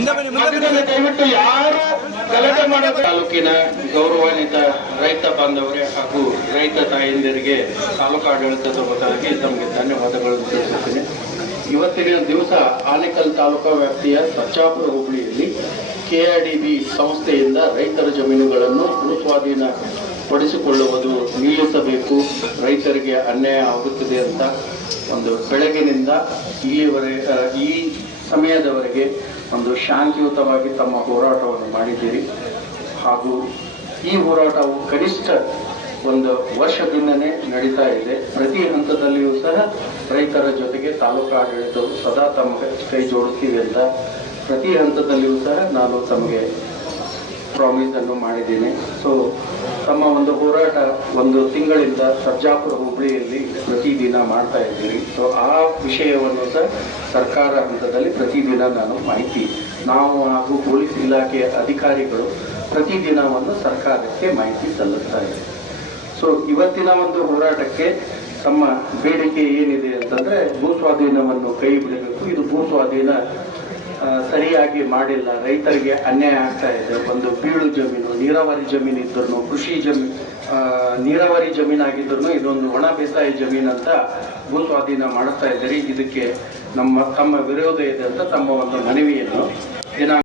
ದಯವಿಟ್ಟು ಯಾರು ಗಲಾಟೆ ತಾಲೂಕಿನ ಗೌರವಾನ್ವಿತ ರೈತ ಬಾಂಧವರೇ ಹಾಗೂ ರೈತ ತಾಯಂದಿರಿಗೆ ತಾಲೂಕು ಆಡಳಿತದ ಬದಲಾಗಿ ತಮಗೆ ಧನ್ಯವಾದಗಳನ್ನು ತಿಳಿಸುತ್ತೇನೆ ಇವತ್ತಿನ ದಿವಸ ಆನೇಕಲ್ ತಾಲೂಕಾ ವ್ಯಾಪ್ತಿಯ ಸಚ್ಚಾಪುರ ಹೋಬಳಿಯಲ್ಲಿ ಕೆಆರ್ಡಿಬಿ ಸಂಸ್ಥೆಯಿಂದ ರೈತರ ಜಮೀನುಗಳನ್ನು ಭೂಸ್ವಾಧೀನ ಪಡಿಸಿಕೊಳ್ಳುವುದು ನಿಲ್ಲಿಸಬೇಕು, ರೈತರಿಗೆ ಅನ್ಯಾಯ ಆಗುತ್ತಿದೆ ಅಂತ ಒಂದು ಬೆಳಗಿನಿಂದ ಈವರೆ ಈ ಸಮಯದವರೆಗೆ ಒಂದು ಶಾಂತಿಯುತವಾಗಿ ತಮ್ಮ ಹೋರಾಟವನ್ನು ಮಾಡಿದ್ದೀರಿ. ಹಾಗೂ ಈ ಹೋರಾಟವು ಕನಿಷ್ಠ ಒಂದು ವರ್ಷದಿಂದನೇ ನಡೀತಾ ಇದೆ. ಪ್ರತಿ ಹಂತದಲ್ಲಿಯೂ ಸಹ ರೈತರ ಜೊತೆಗೆ ತಾಲೂಕು ಆಡಳಿತವು ಸದಾ ತಮ್ಮ ಕೈ ಜೋಡಿಸ್ತೀವಿ ಅಂತ ಪ್ರತಿ ಹಂತದಲ್ಲಿಯೂ ಸಹ ನಾನು ತಮಗೆ ಪ್ರಾಮಿಸ್ ಅನ್ನು ಮಾಡಿದ್ದೀನಿ. ಸೊ ತಮ್ಮ ಒಂದು ಹೋರಾಟ ಒಂದು ತಿಂಗಳಿಂದ ಸರ್ಜಾಪುರ ಹುಬ್ಳಿಯಲ್ಲಿ ಪ್ರತಿದಿನ ಮಾಡ್ತಾ ಇದ್ದೀರಿ. ಸೊ ಆ ವಿಷಯವನ್ನು ಸಹ ಸರ್ಕಾರ ಹಂತದಲ್ಲಿ ಪ್ರತಿದಿನ ನಾನು ಮಾಹಿತಿ ನಾವು ಹಾಗೂ ಪೊಲೀಸ್ ಇಲಾಖೆಯ ಅಧಿಕಾರಿಗಳು ಪ್ರತಿದಿನವನ್ನು ಸರ್ಕಾರಕ್ಕೆ ಮಾಹಿತಿ ಸಲ್ಲಿಸ್ತಾ ಇದೆ ಸೊ ಇವತ್ತಿನ ಒಂದು ಹೋರಾಟಕ್ಕೆ ತಮ್ಮ ಬೇಡಿಕೆ ಏನಿದೆ ಅಂತಂದ್ರೆ ಭೂಸ್ವಾಧೀನವನ್ನು ಕೈ ಬಿಡಬೇಕು. ಇದು ಭೂಸ್ವಾಧೀನ ಆ, ಸರಿಯಾಗಿ ಮಾಡಿಲ್ಲ. ರೈತರಿಗೆ ಅನ್ಯಾಯ ಆಗ್ತಾ ಇದೆ. ಒಂದು ಬೀಳು ಜಮೀನು, ನೀರಾವರಿ ಜಮೀನು ಇದ್ರೂ ಕೃಷಿ ಜಮೀನು ನೀರಾವರಿ ಜಮೀನಾಗಿದ್ರು ಇದೊಂದು ಒಣ ಬೇಸಾಯ ಜಮೀನು ಅಂತ ಭೂಸ್ವಾಧೀನ ಮಾಡ್ತಾ ಇದ್ದೀರಿ. ಇದಕ್ಕೆ ನಮ್ಮ, ತಮ್ಮ ವಿರೋಧ ಇದೆ ಅಂತ ತಮ್ಮ ಒಂದು ಮನವಿಯನ್ನು ದಿನಾಂಕ